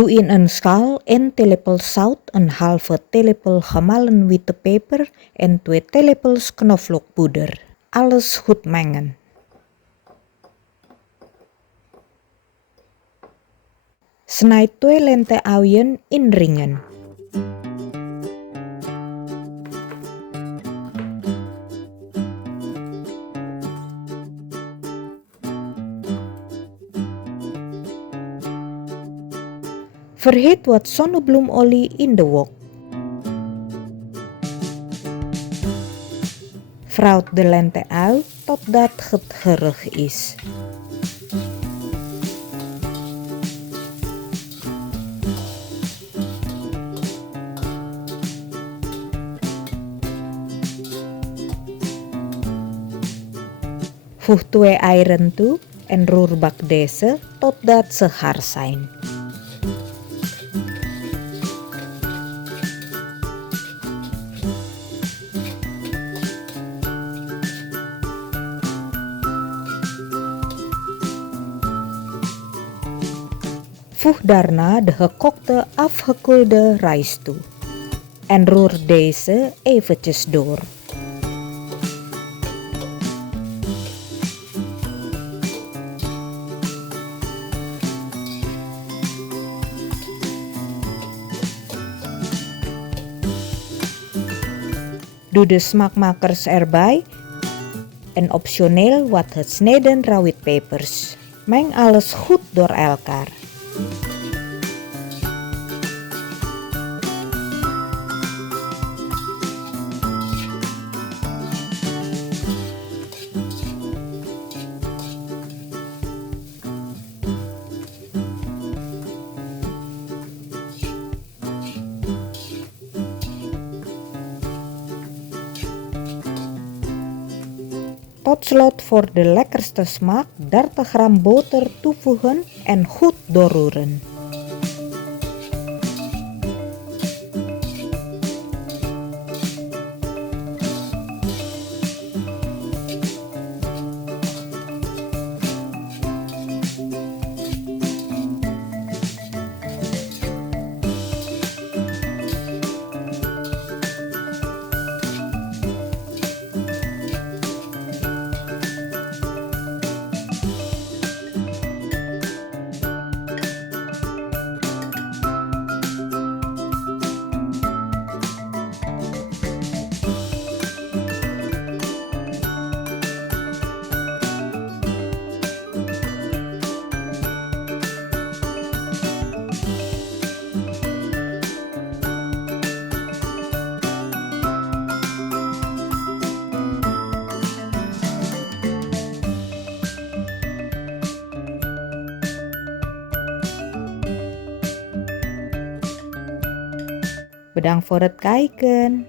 Doe in een schaal 1 theelepel zout, een halve theelepel gemalen witte peper en 2 theelepels knoflookpoeder. Alles goed mengen. Snijd 2 lente uien in ringen. Verhit wat zonnebloemolie in de wok. Vrouw de lente uit totdat het gerig is. Voeg 2 eieren toe en roerbak deze totdat ze gaar zijn. Voeg daarna de gekookte afgekoelde rijst toe en roer deze eventjes door. Doe de smaakmakers erbij en optioneel wat gesneden rawitpepers. Meng alles goed door elkaar. Tot slot voor de lekkerste smaak 30 gram boter toevoegen en goed doorroeren. Bedankt voor het kijken.